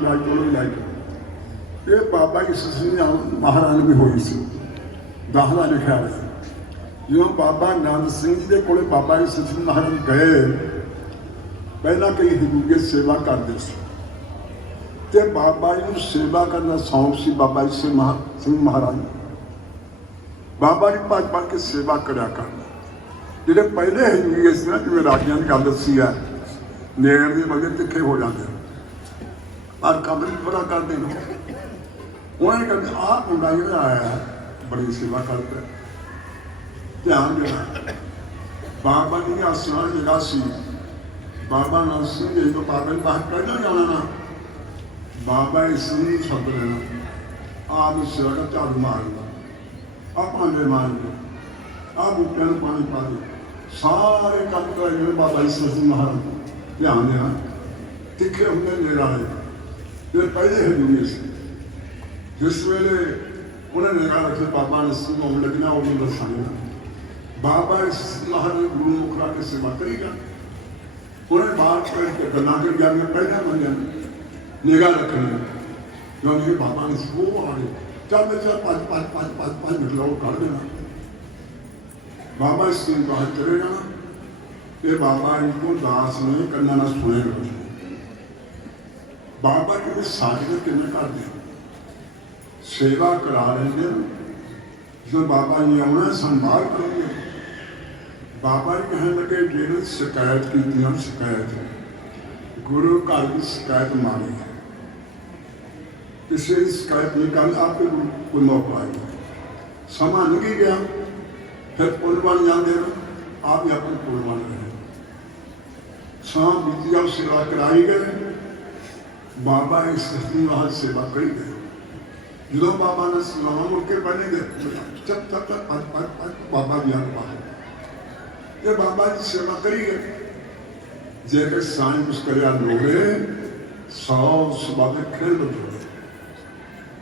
राज को लाइक ये बाबा की ससुर महाराज भी हुई सी दाखला लिखा है जो बाबा नंद सिंह जी के कोले बाबा की ससुर महाराज गए पहला कई हिंदू सेवा करते ते बाबा जी को सेवा करना शौक सी बाबा जी सिंह महाराज बाबा जी भज भज के सेवा करा करना ਜਿਹੜੇ ਪਹਿਲੇ ਹਿੰਦੂ ਸੀ ਨਾ ਜਿਵੇਂ ਰਾਜਿਆਂ ਦੀ ਗੱਲ ਦੱਸੀ ਹੈ ਨੇੜ ਦੇ ਬੰਦੇ ਤਿੱਖੇ ਹੋ ਜਾਂਦੇ ਪਰ ਕੰਮ ਵੀ ਬੜਾ ਕਰਦੇ ਨੇ ਉਹਨਾਂ ਨੇ ਕਹਿੰਦੇ ਆਹ ਮੁੰਡਾ ਜਿਹੜਾ ਆਇਆ ਬੜੀ ਸੇਵਾ ਕਰਦਾ ਧਿਆਨ ਦੇਣਾ ਬਾਬਾ ਜੀ ਦਾ ਆਸਣਾ ਜਿਹੜਾ ਸੀ ਬਾਬਾ ਨਾਨਕ ਸਿੰਘ ਜੀ ਤੋਂ ਬਾਬਾ ਜੀ ਬਾਹਰ ਪਹਿਲਾਂ ਜਾਣਾ ਨਾ ਬਾਬਾ ਇਸ ਨੂੰ ਛੱਡ ਲੈਣਾ ਆਪ ਸੇਵਾ ਦਾ ਝਾੜੂ ਮਾਰਨਾ ਆਹ ਭਾਂਡੇ ਮਾਰਨਾ ਆਹ ਬੂਟਿਆਂ ਨੂੰ ਪਾਣੀ ਪਾ ਦੇ सारे काम कर बाबा जी ससुर महाराज ध्यान देना तिखे होंगे निगाह जो पहले हिंदू से जिस वेले उन्हें निगाह रखे बाबा ने सिंह लगना उन्हें दर्शाना बाबा महाराज गुरु मुखरा के सेवा करेगा उन्हें बात करके गला के ज्ञान में पहला बन जाना निगाह रखना जो बाबा ने वो आ गए चल चल पाँच मिनट लो कर देना बाबा सिंह बाहर चले जाना ये बाबा इनको दास ने करना ना सुने बाबा की साधना कि करते सेवा करा लेंगे जो बाबा जी आना संभाल करेंगे बाबा जी कहने लगे जेने शिकायत की शिकायत गुरु घर की शिकायत मानी है किसी शिकायत नहीं कर आपके कोई मौका आई समा नहीं गया फिर पुल बन जाते हैं आप ही अपने पुल बन रहे शाम बीतिया सेवा कराई गए बाबा इस महाराज सेवा करी गए जो बाबा ने सलाम मुड़ के बने गए चप चप बाबा जी बाहर ये बाबा जी सेवा करी गए जेकर साई कुछ कर लोगे 100 सुबह खेल जोड़े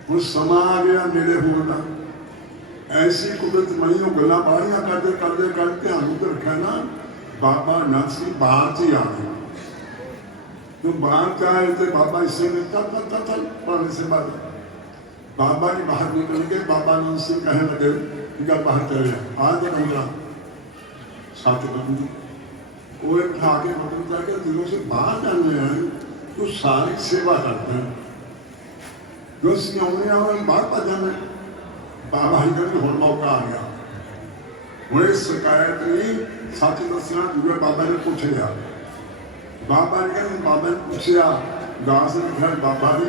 हूँ समा आ गया मेरे होना ऐसी कुदरत मईयों गल्ला बारियां करते करते करते ध्यान उधर रखा ना बाबा नाथ सिंह बाहर से आ गए तो बाहर से आए थे बाबा इससे चल पढ़ने से बाद बाबा जी बाहर निकल गए बाबा नाथ सिंह कहने लगे कि बाहर चले आज बंदा साथ बंदी वो एक उठा के मतलब जाके दिलों से बाहर जाने हैं तो सारी सेवा करते हैं जो सियाने आए बाहर पा जाने बाबा जी का हूँ मौका आ गया हूँ शिकायत नहीं सच दसना दूसरे बाबा ने पूछ लिया बाबा जी कहते बाबा ने पूछा दास ने कहा बाबा जी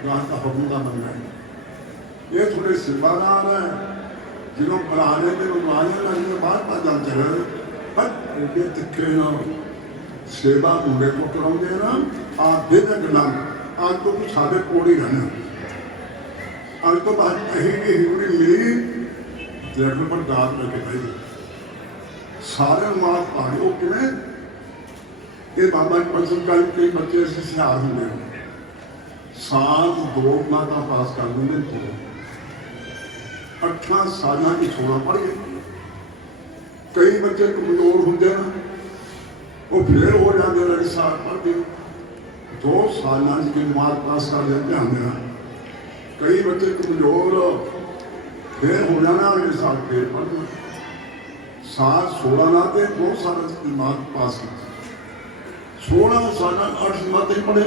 दास का हुक्म का बन गए ये थोड़े सेवादार है जिन्हों बुलाने के बुलाने लगे बाहर पा जा चले पर एडे तिखे ना सेवा मुंडे को कराओगे ना आप बेदक ना आज तो कुछ साढ़े कोड़ी रहना आज तो बात कहेंगे हिंदी मिली देखने पर दाद लेके भाई सारे मात पानी वो किमें ये बाबा की पंचम का कई बच्चे ऐसे सियार हुए साल 2 माता पास कर देंगे तो 18 साल की छोड़ा पड़ गई कई बच्चे कमजोर होंगे ना वो फिर हो जाते लगे साल पढ़ गए 2 साल की मात पास कर देते हमें कई बच्चे कमजोर फिर हो जाना अगले साल फिर पढ़ना साल 16 ना थे 2 साल की मात पास की 16 साल 8 माते पढ़े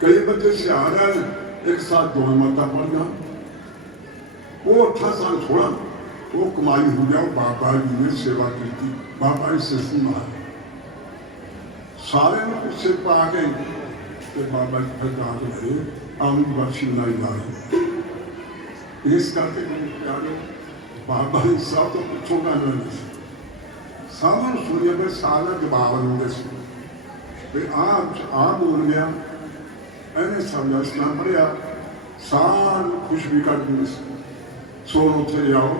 कई बच्चे सियार है एक साल 2 माता पढ़ना वो 18 साल छोड़ा वो कमाई हो गया बाबा जी ने सेवा की थी बाबा जी से सारे ने सिर पा के तो बाबा जी फिर कहा तो है आम बख्शी बनाई जा रही इस करके बाबा जी सब तो पूछोगा नहीं सावन सुनिए फिर सारा जवाब होंगे आप बोल गया ऐने समझा सुना पड़िया साल खुश भी कर दूंगे सोन उठे जाओ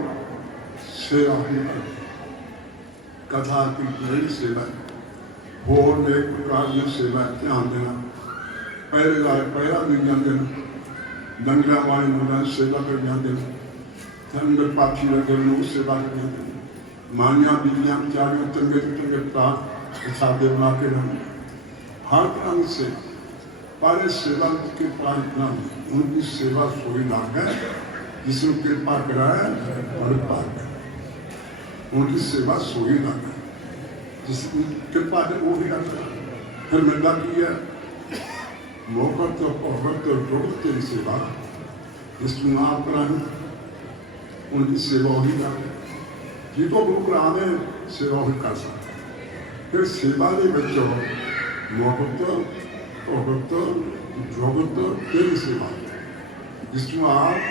सेवा कथा की बड़ी सेवा होर नेक प्रकार की सेवा ध्यान देना पहला दिन जाते दंगला वाले लोग सेवा कर जाते अंदर पाठी लगे लोग सेवा कर जाते मानिया बिजलियाँ चारियों चंगे चंगे प्राप्त सादे बना के हर तरह से पर इस सेवा की कृपा इतना उनकी सेवा सोई लाग है जिसने कृपा कराया और पार उनकी सेवा सोई लाग है जिसकी कृपा ने वो भी करता फिर मिलता की है मोहब्बत तो मोहब्बत तो ढूंढ तेरी सेवा जिसमें आप कराएं उनकी सेवा ही कर जी तो गुरु करावे सेवा ही कर सकते फिर सेवा के बच्चों मोहब्बत मोहब्बत जोगत तेरी सेवा जिसमें आप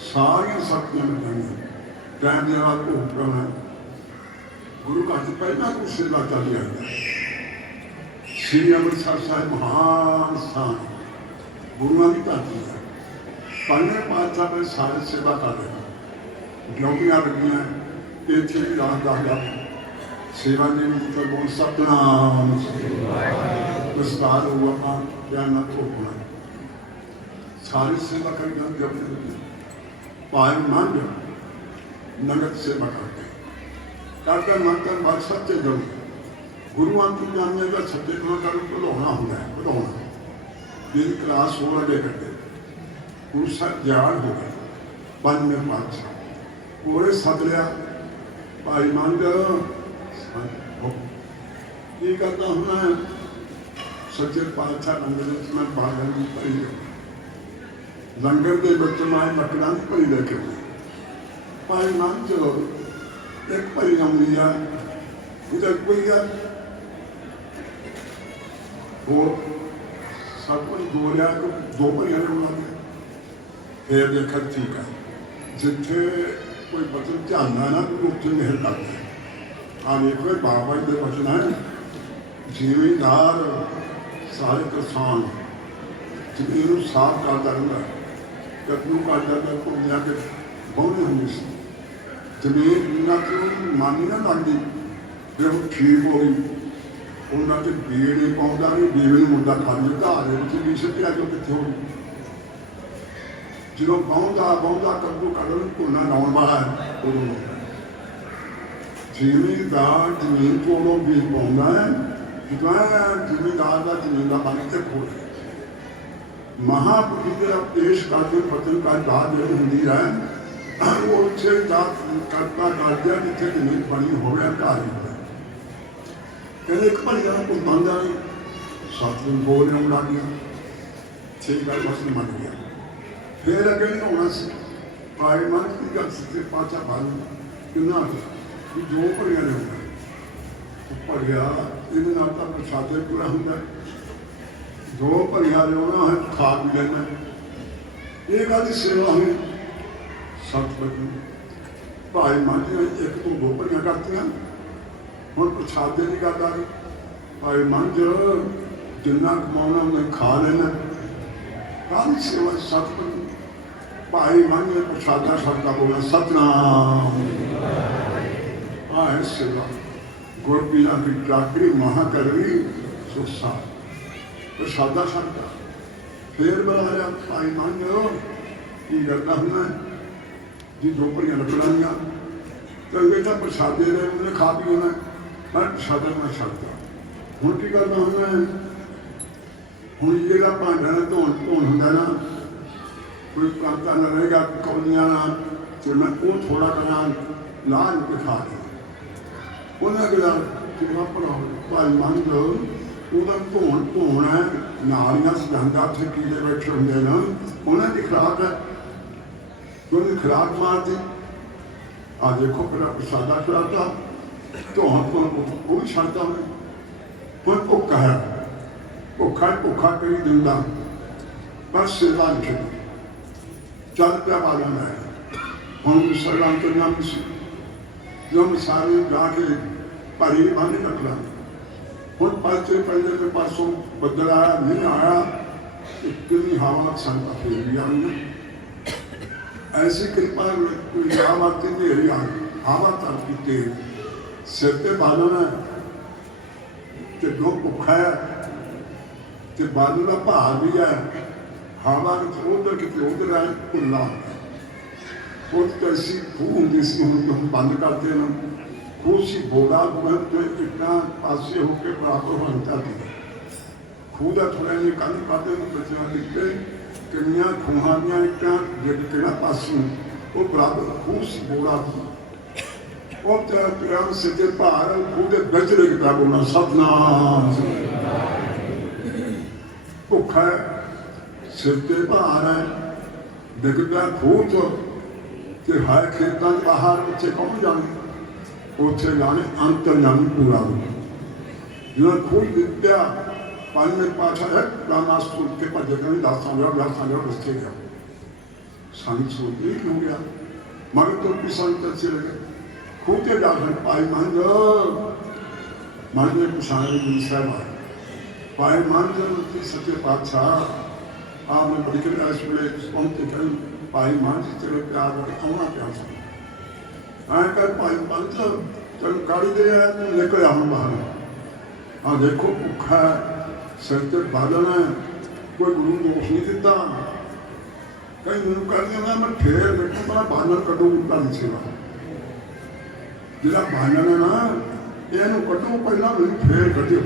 सारिया शक्तियां मिलेंगी टाइम के बाद भोग करना गुरु घर से पहला कुछ सेवा चल जाता है श्री अमृतसर साहिब महान स्थान गुरुआ की धरती है पंजे पातशाह में सारे सेवा कर रहे ड्यूटियां लगियां इतने भी रात दस सेवा जी मतलब बोल सतनाम विस्तार हुआ ज्ञान होना सारी सेवा करना जब पाए मन नगद सेवा करते मंत्र बात सत्य जरूर गुरुआं की जाने का सत्य को कर बढ़ाना होता है बढ़ाना मेरी क्लास 16 डे करते गुरु साहब ज्ञान हो गए पंजवें पातशाह पूरे सद लिया भाई मंद ये करता हूँ मैं सच्चे पातशाह लंगर में बागन की भरी लंगर के बच्चे माए लकड़ा की भरी लेके भाई मंद चलो एक भरी आँगी है उधर कोई है वो सब कुछ दो लिया तो दो भरिया ने बना दिया फिर देखा ठीक है जिथे कोई बचन ध्यान ना तो उत्थे मेहर करते आ देखो बाबा जी के वचन है जिमीदार सारे किसान जमीन साफ करता रहता कदू करता था घूमया के बहुने होंगे सी जमीन बिना क्यों मानी ना लगती फिर वो ठीक हो गई उन्होंने बीए नहीं पाता नहीं बीए में मुद्दा खाली धारे भी सटिया जो कितने हो जो बहुता बहुता कद्दू कदम भुना लाने वाला है उदों जिमीदार जमीन कोलों बीज पाता है जो जिमीदार का जमीन का पानी तक हो महापुरुष का पेश करके पतन का दाद जो होंगी है वो उसे दाद करता कर दिया जिथे जमीन बनी हो गया घर कहते एक भरिया कुछ बनता नहीं सत दिन बोल रहा उड़ा गया ठीक गल बस मन गया फिर अगे नहीं होना सी भाई मन की गल सच्चे पाचा भाई कितना जो भरिया ने होना भरिया ये प्रसादे पूरा होंगे दो भरिया लिया है खा पी लेना ये गल सेवा हुई सत बजे भाई मन एक तो दो भरिया करती हम प्रसादे की गल आ गई भाई मंझ जिन्ना कमाना उन्हें खा लेना काली सेवा सत भाई मंझ प्रसादा शब्द बोलना सतनाम आए सेवा गुर पीला की चाकरी महाकरवी सुसा प्रसादा शब्द फिर बुलाया भाई मंझ की करता हूँ मैं जी दो भरिया लकड़ियाँ तो बेटा प्रसादे ने उन्हें खा पी मैं प्रसादा मैं छड़ता हूँ की करता हूँ मैं हूँ जो भांडा ने धोन होंगे ना कोई कांता न रहेगा कौलियाँ ना तो मैं वो थोड़ा करा ला के खा लिया उन्हें कहा कितना भरा भाई मंद ਉਹਦਾ ਧੋਣ ਹੈ ਨਾਲੀਆਂ ਸਿਧਾਂਤਾਂ ਉੱਥੇ ਕੀੜੇ ਬੈਠੇ ਹੁੰਦੇ ਨਾ ਉਹਨਾਂ ਦੀ ਖੁਰਾਕ ਹੈ ਉਹਦੀ ਖੁਰਾਕ ਮਾਰਦੀ ਆ ਦੇਖੋ ਫਿਰ ਪ੍ਰਸਾਦਾ ਖੁਰਾਕਾ ਧੋਣ ਉਹ ਵੀ ਛੱਡਦਾ ਹੁਣ ਭੁੱਖਾ ਹੈ ਭੁੱਖਾ ਕਰੀ ਦਿੰਦਾ ਪਰ ਸੇਵਾ ਨਹੀਂ ਚੱਲ ਪਿਆ ਬਾਲਾਂ ਦਾ ਹੁਣ ਮੁਸਲਮਾਨ ਤੋਂ ਨਾਮ ਸੀ ਜੋ ਮਿਸਾਲ ਗਾ ਕੇ ਭਰੀ ਬੰਨ ਰੱਖਣਾ ਹੁਣ ਪਾਸੇ ਪਹਿਲੇ ਦੇ ਪਾਸੋਂ ਬੱਦਲ ਆਇਆ ਨਹੀਂ ਆਇਆ इतनी हवा संता फेरी आई ऐसी कृपा कोई हवा मेरी आ हवा तर की सिर ते बादल है ढिडों भुखा है तो बादल का भार भी है हवा उधर कितने उधर है भुला खुद तो ऐसी खूह होंगी सी हम बंद करते हैं खूह सी बोला तो इतना पासे होकर बराबर होता थी ਖੂਹ ਦਾ ਥੋੜ੍ਹਾ ਜਿਹਾ ਕੰਧ ਕਰਦੇ ਨੂੰ ਬੱਚਿਆਂ ਦਿੱਤੇ ਕਿੰਨੀਆਂ ਖੂਹਾਂ ਦੀਆਂ ਇੱਟਾਂ ਜਿੱਦ ਕਿਹੜਾ ਪਾਸੋਂ ਉਹ ਬਰਾਬਰ ਖੂਹ ਸੀ ਬੋੜਾ ਸੀ ਉਹ ਤੇ ਪਿਆਰ ਸਿੱਧੇ ਭਾਰ ਖੂਹ ਦੇ ਵਿੱਚ ਲਿਖਦਾ ਬੋਲਣਾ ਸਤਨਾਮ ਭੁੱਖਾ ਸਿਰ ਤੇ ਭਾਰ ਹੈ ਡਿੱਗਦਾ ਖੂਹ ਚ ਤੇ ਹਾਏ ਖੇਤਾਂ ਦੇ ਬਾਹਰ ਉੱਥੇ ਪਹੁੰਚ ਜਾਣੇ ਉੱਥੇ ਜਾਣੇ ਅੰਤਰਜਾਮੀ ਪੂਰਾ ਜਿਹੜਾ ਖੂਹ ਦਿੱਤਿਆ ਪੰਜਵੇਂ ਪਾਤਸ਼ਾਹ ਹੈ ਰਾਮਦਾਸ ਸਕੂਲ ਕੇ ਭੱਜ ਕੇ 10 ਸਾਲ ਰਸਤੇ ਗਿਆ ਸੰਤ ਸੋਚੀ ਹੋ ਗਿਆ ਮਗਰ ਤੋਂ ਵੀ ਸੰਤ ਚਲੇ ਗਏ ਖੂਹ ਤੇ ਜਾ ਕੇ ਭਾਈ ਮੰਝ ਨੇ ਪੁਛਾਇਆ ਗੁਰੂ ਸਾਹਿਬ ਭਾਈ ਮੰਝ ਤੇ ਸੱਚੇ ਪਾਤਸ਼ਾਹ ਆਪ ਨੇ ਬੜੀ ਕਿਰਪਾ ਇਸ ਵੇਲੇ ਪਹੁੰਚ ਕੇ ਕਹੀ ਭਾਈ ਮੰਝ ਤੇਰੇ ਪਿਆਰ ਨਾਲ ਆਉਣਾ ਪਿਆ ਸੀ ਆਏ ਕਰ ਭਾਈ ਮੰਝ ਤੈਨੂੰ ਕਾੜੀ ਦੇ ਆ ਨਿਕਲ ਆ ਹੁਣ ਬਾਹਰ ਆ ਦੇਖੋ ਭੁੱਖਾ ਸਿਰ ਤੇ ਬਾਲਣਾ ਕੋਈ ਗੁਰੂ ਦੋਸ਼ ਨਹੀਂ ਦਿੱਤਾ ਕਈ ਮੈਨੂੰ ਕਹਿੰਦੇ ਮੈਂ ਫੇਰ ਬੈਠਾ ਤਾਂ ਬਾਲਣ ਕੱਢੋ ਤਾਂ ਨਹੀਂ ਸੇਵਾ ਜਿਹੜਾ ਬਾਲਣ ਹੈ ਨਾ ਇਹਨੂੰ ਕੱਢੋ ਪਹਿਲਾਂ ਮੈਨੂੰ ਫੇਰ ਕੱਢਿਓ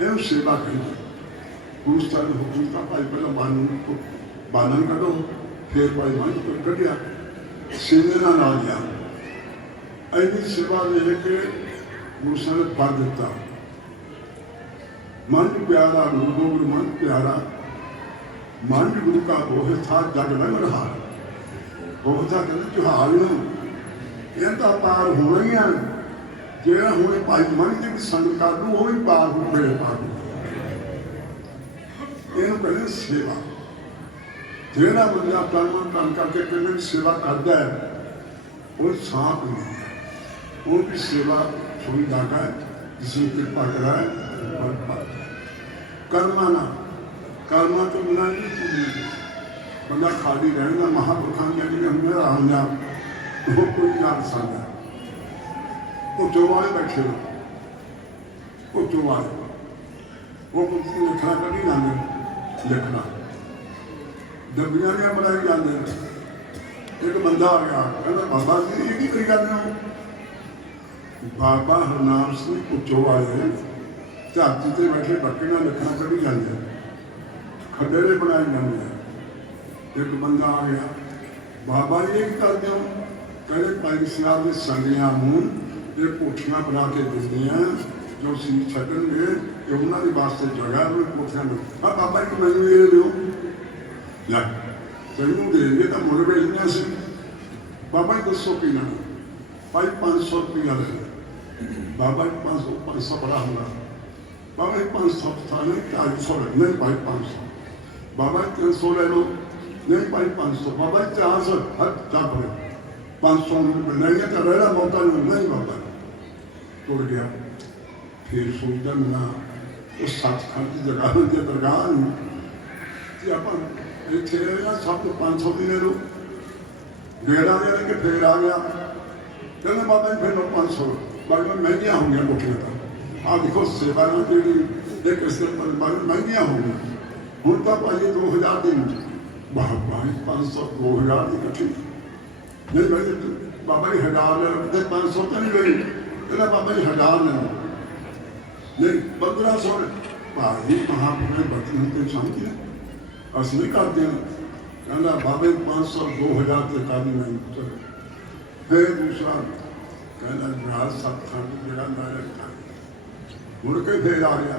ਇਹਨੂੰ ਸੇਵਾ ਕਰੀ ਗੁਰੂ ਸਾਹਿਬ ਨੇ ਹੁਕਮ ਦਿੱਤਾ ਭਾਈ ਪਹਿਲਾਂ ਬਾਲਣ ਕੱਢੋ ਫੇਰ ਭਾਈ ਮੰਝ ਕੋਈ ਕੱਢਿਆ ਸੀਨੇ ਨਾਲ ਆ ਗਿਆ ਐਨੀ ਸੇਵਾ ਲੈ ਕੇ ਗੁਰੂ ਸਾਹਿਬ ਨੇ ਪੜ ਦਿੱਤਾ मन प्यारा गुरु गोविंद मन प्यारा मन गुरु का बोहित था जग में रहा बहुत था कहते जुहाल इनका पार होना ही है जो हूँ भाई मन की संग कर लू वो भी पार हो मेरे पार इन कहते सेवा जोड़ा बंदा काम करके कहते सेवा करता है वो सांप नहीं है उनकी सेवा थोड़ी जाता है जिसने कृपा कराए कर्मा ना कर्मा तो बिना नहीं बंदा खाली रहना महापुरखा मेरा हमने वो कोई याद सकता वो चौवाले बैठे वो चौवाले वो कुछ लिखना कभी जाने लिखना डबिया ने बनाई जाते एक बंदा आ गया कहना बाबा जी ये की करी जाते हो बाबा हरनाम सिंह को चौवाले झाती से बैठे बक्के लिखना कभी जाते खडेरे बनाए जाते एक बंदा आ गया बाबा ये करते हो कहते भाई सियाल के संगिया मून ये कोठियां बना के दिखदियाँ जो सी छड़नगे ये उन्होंने वास्ते जगह कोठियां हाँ बाबा जी मैनू ये दो लै तेनू दे दे तो मुड़ भेजना से बाबा जी दसो की ना भाई 500 रुपया ले बाबा जी 500 बड़ा होगा बाबा जी 500 था नहीं 400 नहीं भाई 500 बाबा जी 300 ले लो नहीं भाई 500 बाबा जी 400 हर जा पड़े 500 नहीं है तो रहना मौका नहीं बाबा टुट गया फिर सोचता ना उस सचखंड की जगह की दरगाह कि आप इतने सब 500 भी ले लो गेड़ा दे के फिर आ गया कहने बाबा जी फिर 500 बाबा महंगिया हो गया कोठियां आ देखो सेवा जी एक महंगिया हो गई हूँ तो भाई 2000 दिन वाह भाई 500 2000 की कट्ठी नहीं भाई बाबा जी 1000 ले 500 तो नहीं गई कहना बाबा जी 1000 ले नहीं 1500 भाई महापुरुष बचन के समझिए अस नहीं करते कहना बाबा जी 500 2000 से काफी नहीं चलो फिर दूसरा कहना राज सत्संग जगह मैं मुड़ के फिर आ गया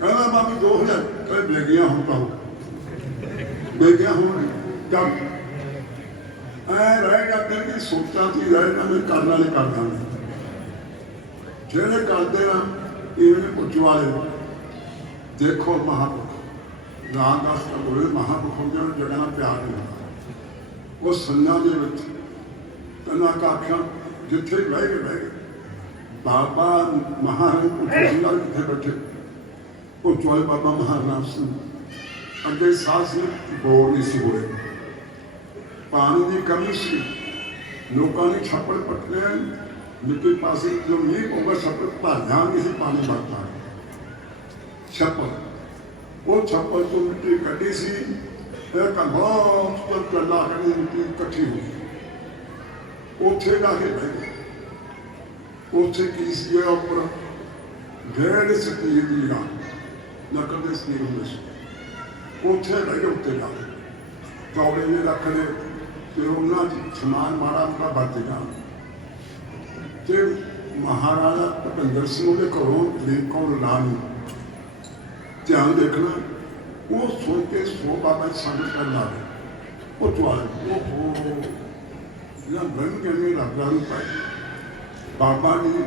कहना बाबा 2000 कह बेगिया होता हो बेगिया हो जब ऐ रहेगा करके सोचा थी रहना मैं करना नहीं करता जेड़े करते ना इवें उच्च वाले देखो महापुरुष रामदास का बोले महापुरुषों के जगह प्यार नहीं होता वो संज्ञा के कहना आख्या जिथे बह गए बाबा महाराज जिथे बैठे वो चौल बाबा महाराज सिंह अगे सास बोर नहीं सी होए पानी की कमी सी लोगों ने छप्पड़ पटने मिट्टी पास जो मीह पौगा छप्पड़ भारिया नहीं पानी बढ़ता छप्पड़ वो छप्पड़ जो मिट्टी कटी सी बहुत चला कर मिट्टी इकट्ठी हुई उथे जाके बह गए उसे की उपर गैर सतीर नकल के स्टील होंगे से उत्थे रह गए उत्ते जा चौड़े ने रख ले फिर उन्होंने समान माड़ा मोटा बरतेगा तो महाराजा भुपिंदर सिंह के घरों लीक कौन लानी ध्यान देखना वो सुन के सो बाबा जी संगत करना वो चुआल बन गए नहीं लगता नहीं पाए बाबा ने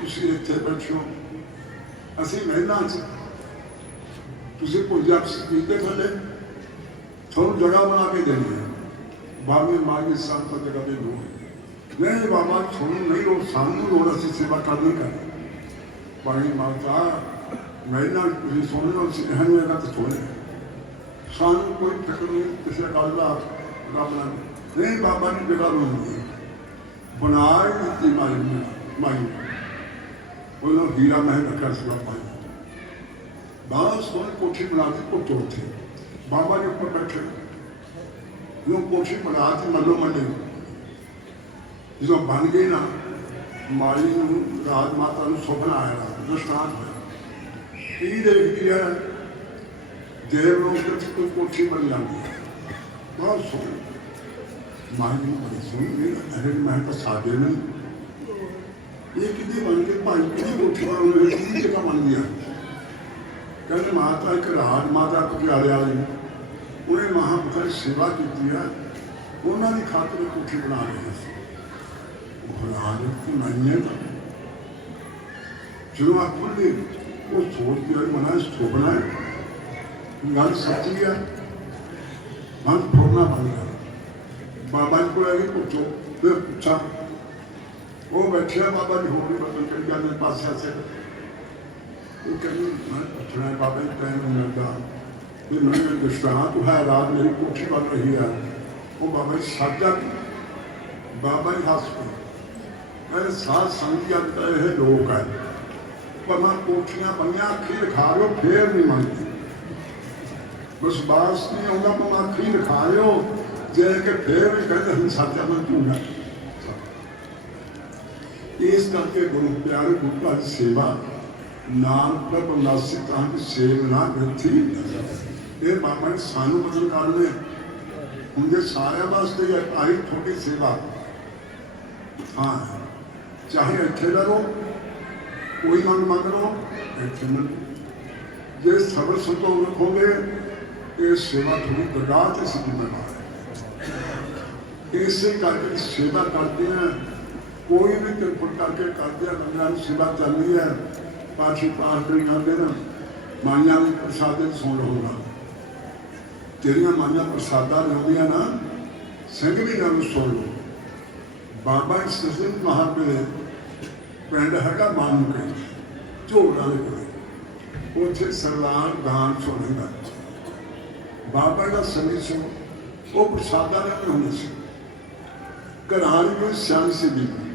तुम इतने बैठो असी महिला तुम भुजा पीते थले थोड़ा जगह बना के देनी है बाबे मांगी संत जगह की लोड़ नहीं बाबा थोड़ा नहीं लोड़ सानू लोड़ असी सेवा करनी कर पानी माता महिला तुम सुन लो एहन होगा तो सुने सानू कोई फिक्र नहीं किसी गल का रब नहीं बाबा ने जगह बनाई बना दी माई उन्होंने हीरा महल रखा सीगा पाई बस उन्हें कोठी बना दी पुट उठे बाबा जी ऊपर बैठे जो कोठी बना दी मलो मले जो बन गई ना माली राज माता सुपना आया दृष्टांत होया देखती है देवलोक कोई कोठी बन जाती है बहुत सोहनी माली बड़ी सोहनी अरे मैं तो सादे नहीं ये कितनी बन के भाई कितनी कोठी कितनी जगह बन गया कहते माता एक राज माता पटियाले वाली उन्हें महापुरुषों की सेवा की है उन्होंने खातिर कोठी बना रहे राज की मान्य जो आप खुले वो सोच के मना सोचना है गल सच्ची है मन फोड़ना बन गया बाबा जी को आगे पूछो फिर पूछा वो बैठे बाबा जी होने बदल कर जाने पास से मैं पूछना है बाबा जी टाइम नहीं लगता फिर मैंने दृष्टांत है रात मेरी कोठी बन रही है वो बाबा जी साझा बाबा जी हंस पे मैंने साथ संग यह लोग है पर मैं कोठियां बनिया अखीर खा लो फिर नहीं मनती विश्वास नहीं होगा पर मैं अखीर खा लो जे के फिर भी कहते हम साझा मन चूंगा इस करके गुरु प्यारे गुरु का सेवा नाम पर उन्नासी कहा कि सेवना ग्रंथि ये बाबा ने सानू बदल करने उनके सारे वास्ते आई थोड़ी सेवा हाँ चाहे इतने रहो कोई मन मंग लो इतने जे सबर संतोष रखोगे ये सेवा थोड़ी दरगाह से सीधी बना इसे करके सेवा करते हैं कोई भी तिरपुर करके करते हैं रमजान सेवा चल रही है पाठी पाठ नहीं करते ना माइया भी प्रसाद सुन होगा तेरिया माइया प्रसादा लादिया ना सिंह भी ना सुन लो बाबा सिंह महापे पिंड हैगा मानू झोड़ा उत्थे सरदार गान सुनेगा बाबा का संगीत सुन वो प्रसादा नहीं होने से घरानी में सियाणी सी बीबी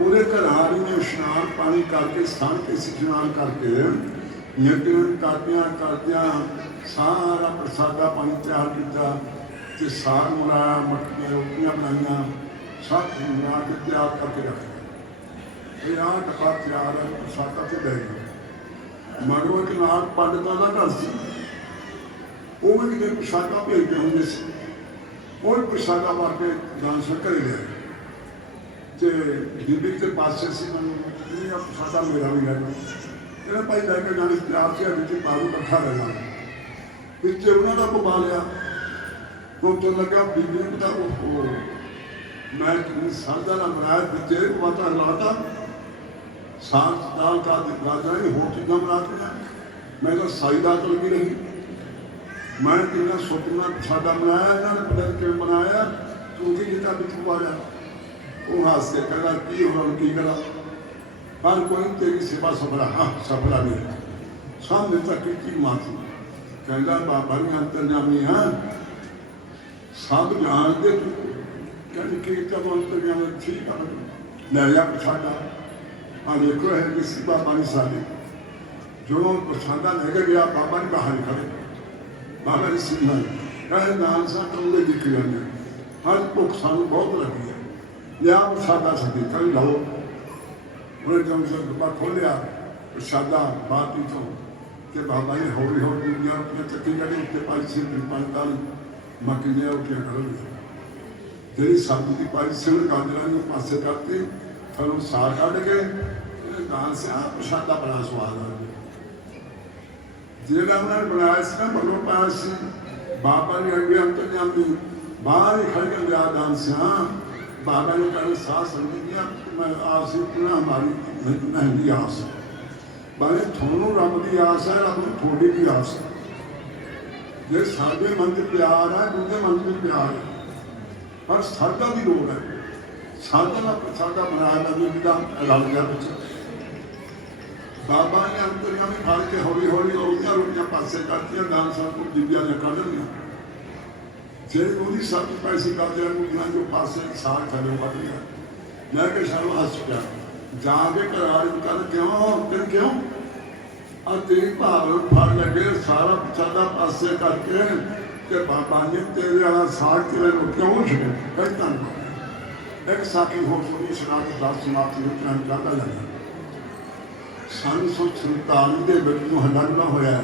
ਉਹਦੇ ਘਰਾੜੀ ਨੇ ਇਸ਼ਨਾਨ ਪਾਣੀ ਕਰਕੇ ਸਥਾਨ ਕੇ ਇਸ਼ਨਾਨ ਕਰਕੇ ਯਜਨ ਕਰਦਿਆਂ ਸਾਰਾ ਪ੍ਰਸਾਦਾ ਪਾਣੀ ਤਿਆਰ ਕੀਤਾ ਤੇ ਸਾਗ ਬਣਾਇਆ ਮੱਠੀਆਂ ਰੋਟੀਆਂ ਬਣਾਈਆਂ ਸਭ ਬਣਾ ਕੇ ਤਿਆਰ ਕਰਕੇ ਰੱਖਿਆ ਇਹ ਆਹ ਟਕਾ ਤਿਆਰ ਹੈ ਪ੍ਰਸਾਦਾ ਤੇ ਲੈ ਗਏ ਮਗਰੋਂ ਇੱਕ ਨਾਲ ਪੰਡਤਾਂ ਦਾ ਘਰ ਸੀ ਉਹ ਵੀ ਕਿਤੇ ਪ੍ਰਸਾਦਾ ਭੇਜਦੇ ਹੁੰਦੇ ਸੀ ਉਹ ਪ੍ਰਸਾਦਾ ਮਾਰ ਕੇ ਦਾਨ ਘਰੇ ਲਿਆ बीबी के पास से सादा मेरा भी है कहना भाई लैके जाने तैयार से बाबू कट्ठा रहना पिछले उन्होंने पवा लिया तो लगा बीबी ने पता मैं सादा ना बनाया पिछले पता लाता साग दाल का राजा ने होर चीज़ा बना मैं तो साई दाल लगी रही मैं कितना सुपना सादा बनाया इन्होंने पता कि बनाया क्योंकि जितना भी पवाया वो हाथ से कहना की करा हर कोई तेरी सेवा सफला हाँ सफला नहीं सामने तक की माफी कहना बाबा ने अंतर्यामी हाँ सब जानते तू कहते कि कब अंतर्यामी ठीक है ले जा प्रसादा हाँ देखो है किसी बाबा ने सारे जो प्रसादा लेकर गया बाबा ने बाहर खड़े बाबा ने सिंह कहे नाम सा कमरे दिख रहे हर भुख सानू बहुत लगी है लिया प्रसादा सदी कल लो उन्हें जब से डब्बा खोलिया प्रसादा बाकी तो कि बाबा जी हौली हौली दुनिया रुपया चक्की कड़ी उत्ते 545 मक्की दियां रोटियां करोगे जी सब्जी की 500 गाजर पासे करती थलों साग कढ़ के दाल से प्रसादा बड़ा स्वाद आ ਜਿਹੜਾ ਉਹਨਾਂ ਨੇ ਬਣਾਇਆ ਸੀ ਨਾ ਮਗਰੋਂ ਪਾਇਆ ਸੀ ਬਾਬਾ ਨੇ ਅੱਗੇ ਅੰਤਰ ਜਾਂਦੀ ਬਾਹਰ ਹੀ ਖੜ ਕੇ ਲਿਆ ਦਾਨ ਸਿਆ ਬਾਬਾ ਨੇ ਕਹਿੰਦੇ ਸਾਹ ਸੰਗੀ ਦੀਆਂ ਮੈਂ ਆਸ ਇਤਨਾ ਹਮਾਰੀ ਮਹਿੰਦੀ ਆਸ ਬਾਰੇ ਤੁਹਾਨੂੰ ਰੱਬ ਦੀ ਆਸ ਹੈ ਰੱਬ ਨੂੰ ਤੁਹਾਡੀ ਵੀ ਆਸ ਹੈ ਜੇ ਸਾਡੇ ਮਨ 'ਚ ਪਿਆਰ ਹੈ ਦੂਜੇ ਮਨ 'ਚ ਵੀ ਪਿਆਰ ਹੈ ਪਰ ਸਾਡਾ ਵੀ ਲੋੜ ਹੈ ਸਾਡਾ ਨਾਲ ਸਾਡਾ ਬਣਾਇਆ ਦਾ ਵੀ ਦਾ ਰਲ ਗਿਆ ਵਿੱਚ बाबा ने अंतरिया में खा के हौली हौली रोटियां रोटियां पासे करती दान सब को दिव्या ने कढ़ लिया जे ओदी सब पैसे गाजर मुठियां जो पासे साग खड़े पड़ गया मैं के शर्म हंस गया जाके करार कर क्यों और तेरी भाव फड़ लगे सारा पिछादा पासे करके कि बाबा ने तेरे वाला साग तेरे को क्यों छड़े कई तन एक साकी हो सुनी सुना के दास समाप्ति रुकना चाहता लगा सन 1947 ਦੇ ਵਿੱਚ ਮੁਹੱਲਾ ਹੋਇਆ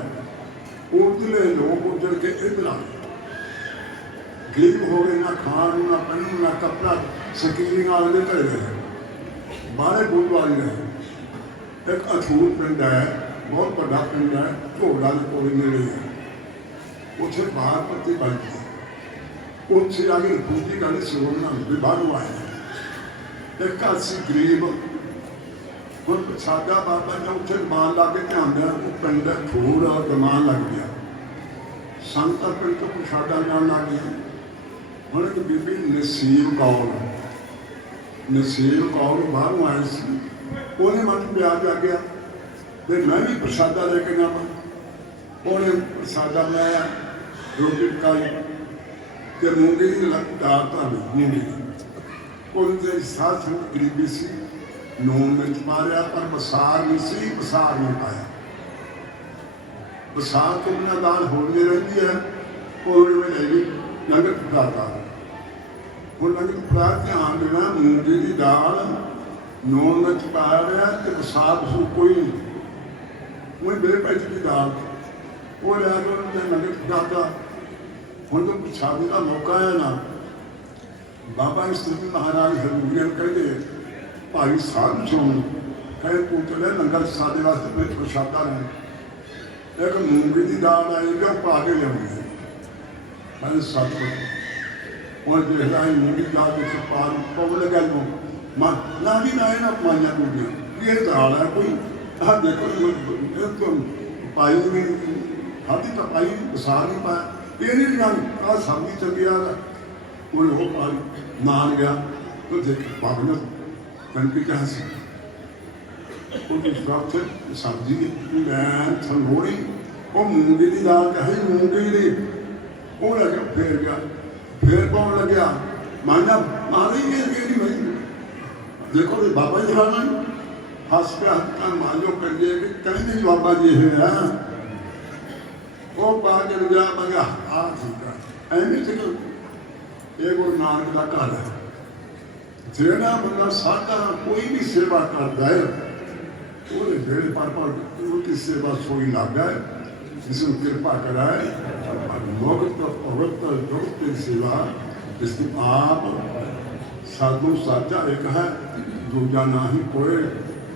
ਉਧਰਲੇ ਲੋਕ ਉੱਜੜ ਕੇ ਇੱਧਰ ਆ ਗਰੀਬ ਹੋ ਗਏ ਨਾ ਖਾਣ ਨੂੰ ਨਾ ਪਾਣੀ ਨੂੰ ਨਾ ਕੱਪੜਾ ਸਕੀਲੀ ਨਾਲ ਦੇ ਘਰੇ ਰਹੇ ਬਾਹਰੇ ਗੁਰਦੁਆਰੇ ਰਹੇ ਇੱਕ ਅਠੂਰ ਪਿੰਡ ਹੈ ਬਹੁਤ ਵੱਡਾ ਪਿੰਡ ਹੈ ਢੋਲਾ ਦੇ ਕੋਲ ਨੇੜੇ ਹੈ ਉੱਥੇ ਬਾਹਰ ਪੱਤੀ ਬਣਦੀ ਉੱਥੇ ਆ ਕੇ ਪੂਜੀ ਕਰਦੇ ਸੋਨਾ ਵੀ ਬਾਹਰੋਂ ਆਏ ਇੱਕ ਅਸੀਂ ਗਰੀਬ ਹੁਣ ਸਾਡਾ ਬਾਬਾ ਨੇ ਉੱਥੇ ਦਮਾਨ ਲਾ ਕੇ ਧਿਆਨ ਦਿਆ ਉਹ ਪਿੰਡ ਠੂਰ ਦਮਾਨ ਲੱਗ ਗਿਆ ਸੰਤਾਂ ਪਿੰਡ ਤੋਂ ਪ੍ਰਸ਼ਾਦਾ ਜਾਣ ਲੱਗ ਗਿਆ ਹੁਣ ਇੱਕ ਬੀਬੀ ਨਸੀਬ ਕੌਰ ਬਾਹਰੋਂ ਆਈ ਸੀ ਉਹਨੇ ਮਨ ਪਿਆਰ ਆ ਗਿਆ ਤੇ ਮੈਂ ਵੀ ਪ੍ਰਸ਼ਾਦਾ ਲੈ ਕੇ ਜਾਵਾਂ ਉਹਨੇ ਪ੍ਰਸ਼ਾਦਾ ਲਾਇਆ ਰੋਟੀ ਪਕਾਈ ਤੇ ਮੂੰਗੀ ਦੀ ਦਾਲ ਤਾਂ ਮੂੰਗੀ ਉਹਦੇ ਸਾਥ ਗਰੀਬੀ ਸੀ ਨੂਨ ਵਿੱਚ ਪਾ ਲਿਆ ਪਰ ਬਸਾਰ ਨਹੀਂ ਸੀ ਬਸਾਰ ਨਹੀਂ ਪਾਇਆ ਬਸਾਰ ਤੋਂ ਬਿਨਾਂ ਦਾਲ ਹੋਣੀ ਰਹਿੰਦੀ ਹੈ ਉਹ ਲੈ ਗਈ ਲੰਗਰ ਪਕਾਤਾ ਹੁਣ ਲੰਗਰ ਪਕਾ ਧਿਆਨ ਦੇਣਾ ਮੂੰਗੀ ਦੀ ਦਾਲ ਨੂਨ ਵਿੱਚ ਪਾ ਲਿਆ ਤੇ ਬਸਾਰ ਸੂ ਕੋਈ ਨਹੀਂ ਉਹ ਬੇ ਪੈਚ ਦੀ ਦਾਲ ਉਹ ਲੈ ਕੇ ਉਹਨੇ ਲੰਗਰ ਪਕਾਤਾ ਹੁਣ ਤਾਂ ਪ੍ਰਸ਼ਾਦ ਦਾ ਮੌਕਾ ਹੈ ਨਾ ਬਾਬਾ ਇਸਤਰੀ ਮਹਾਰਾਜ ਹਰੂਰੀਆਂ ਕਹਿੰਦੇ भाई साधु सुन कहे तू चले लंगर सादे वास्ते कोई प्रसादा नहीं एक मूंगी की दाल आएगी पा के लिया मैंने सच और देखा मूंगी दाल के पाल पव लगा लो ना भी ना है ना माइया टूटियाँ ये दाल है कोई हाँ देखो तो पाई नहीं खाती तो पाई बसार नहीं पाया ये नहीं जानी सब्जी चली आ रहा वो पाल मान गया तो देख पागल कनकी क्या सी सब्जी थलोड़ी वो मूंगी की दाल कही मूंगी की वो लगे फिर गया फिर कौन लग्या माना मारी गई देखो बाबा जी खाना हस पे हथ मान लो करिए कि कहीं बाबा जी है वो पा चल गया मैं क्या हाँ ठीक है एवं चलो ये गुरु नानक का घर है ਜਿਹੜਾ ਬੰਦਾ ਸਾਡਾ ਕੋਈ ਵੀ ਸੇਵਾ ਕਰਦਾ ਹੈ ਉਹਦੇ ਵੇਲੇ ਪਰ ਉਹਦੀ ਸੇਵਾ ਸੋਈ ਲੱਗਾ ਹੈ ਜਿਸ ਨੂੰ ਕਿਰਪਾ ਕਰਾਏ ਮੁਕਤ ਪਵਿੱਤਰ ਜੁਗਤ ਦੀ ਸੇਵਾ ਇਸ ਦੀ ਆਪ ਸਾਧੂ ਸਾਚਾ ਇੱਕ ਹੈ ਦੂਜਾ ਨਾ ਹੀ ਕੋਈ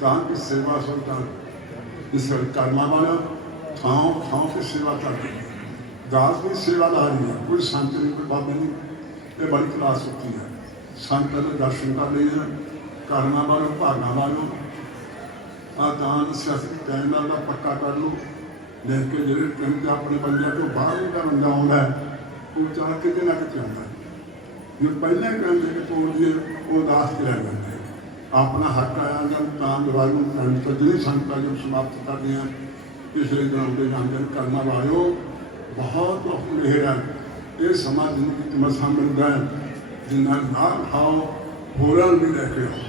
ਤਾਂ ਕਿ ਸੇਵਾ ਸੁਲਤਾਨ ਇਸ ਕਰਮਾਂ ਵਾਲਾ ਥਾਂ ਤੇ ਸੇਵਾ ਕਰਦੇ ਦਾਸ ਵੀ ਸੇਵਾਦਾਰੀ ਹੈ ਕੋਈ ਸੰਤ ਨਹੀਂ ਕੋਈ ਬਾਬਾ ਨਹੀਂ ਇਹ ਬੜੀ ਕਲਾਸ ਹੁੰਦੀ ਹੈ संत दर्शन कर लिए करना वालों भागना वालों दान सियासत टाइम का पक्का कर लो लेके जो टाइम से अपने बंदे तो बाहर का बंदा आता है वो चाह कितने ना कितने आता है जो पहले टाइम लेके तोड़ दिए वो दास के रह जाते हैं अपना हक आया जब दान दवाई तजरी संत जब समाप्त कर दिया पिछले दिनों के जान करना वालों बहुत मेहर है ये समा जिंदगी मसा मिलता है जिन्ना ना खाओ होर भी लेके आओ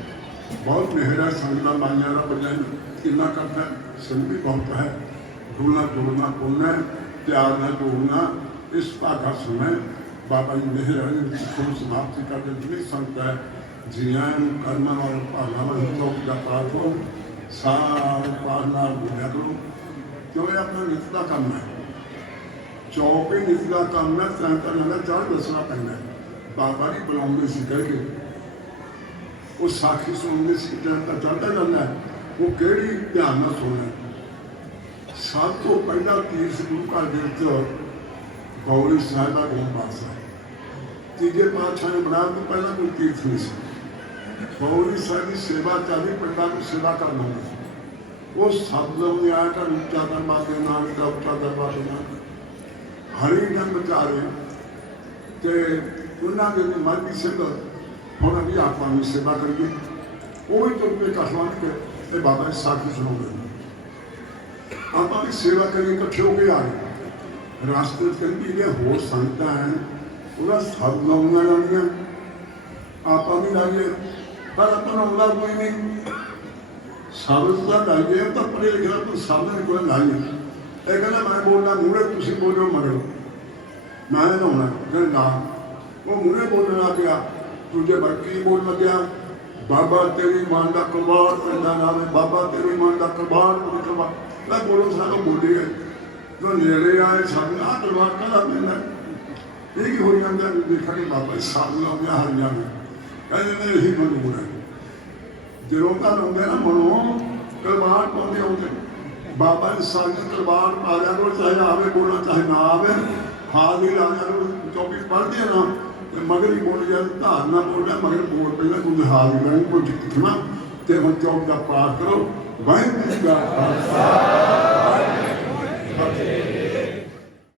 बहुत मेहर है संगत माइया का बजाय कितना करता है संग भी बहुत है ढूंढना जोड़ना बोलना प्यार न जोड़ना इस भागा समय बाबा जी मेहर है समाप्ति करके जितनी संगत है जिया करना और भागा वाले तो जाता हो सार पारना बोलिया करो क्यों ये अपना नित का काम है, चौक ही नित का काम है। सैंता लगा चार दसना पैना बाबा जी बुलाते सी कह के वो साखी सुनते सी का चढ़ता जाता है, वो केड़ी ध्यान न सुनना। सब तो पहला तीर्थ गुरु का देव गौरी साहिब का गोम पासा तीजे पातशाह ने बना दी, पहला कोई तीर्थ नहीं सी। गौरी साहिब की सेवा चली, पिंडा की सेवा करना वो सब लोग आया था उच्चा दरबार देना, उच्चा दरबार देना हरी जन बेचारे ते उन्होंने जो मर्जी सिंह हम भी आप सेवा करिए। वो भी तुम पे कसमान के बाबा जी साखी सुनोगे, आप भी सेवा करिए। इकट्ठे होके आए रास्ते कहती जो होर संगत हैं वह सब लाउंगा जानिया, आप भी लाइए पर अपन आउंदा कोई नहीं। शब्द का लाइए तो पढ़े लिखे तो शब्द कोई लाइए। ये कहना मैं बोलना मूहरे तुम बोलो मगरो मैं नहाना कहना ना, वो मूहरे बोलने लग गया, तुझे बड़की बोल लग गया बाबा तेरी मान का कबाड़ कहना नाम है, बाबा तेरी मान का कबाड़। मैं बोलो सारा बोली गए तो नेड़े आए सब आ दरबार का देना यही हो जाता है। देखा कि बाबा सब लाने हर जाने कहते यही मनूर है जो का लाते ना मनो कलबार पाते आते बाबा ने सारी कलबार पा लिया करो, चाहे आवे बोलना चाहे ना आवे, हाथ ही ला लिया करो। 24 पढ़ते ना मगर ही बोल जाए धार ना बोल रहा मगर बोल पहले कुछ हाथ ही लाइन कोई दिखना तो हम 24 का पाठ करो। वाहिगुरू जी का खालसा।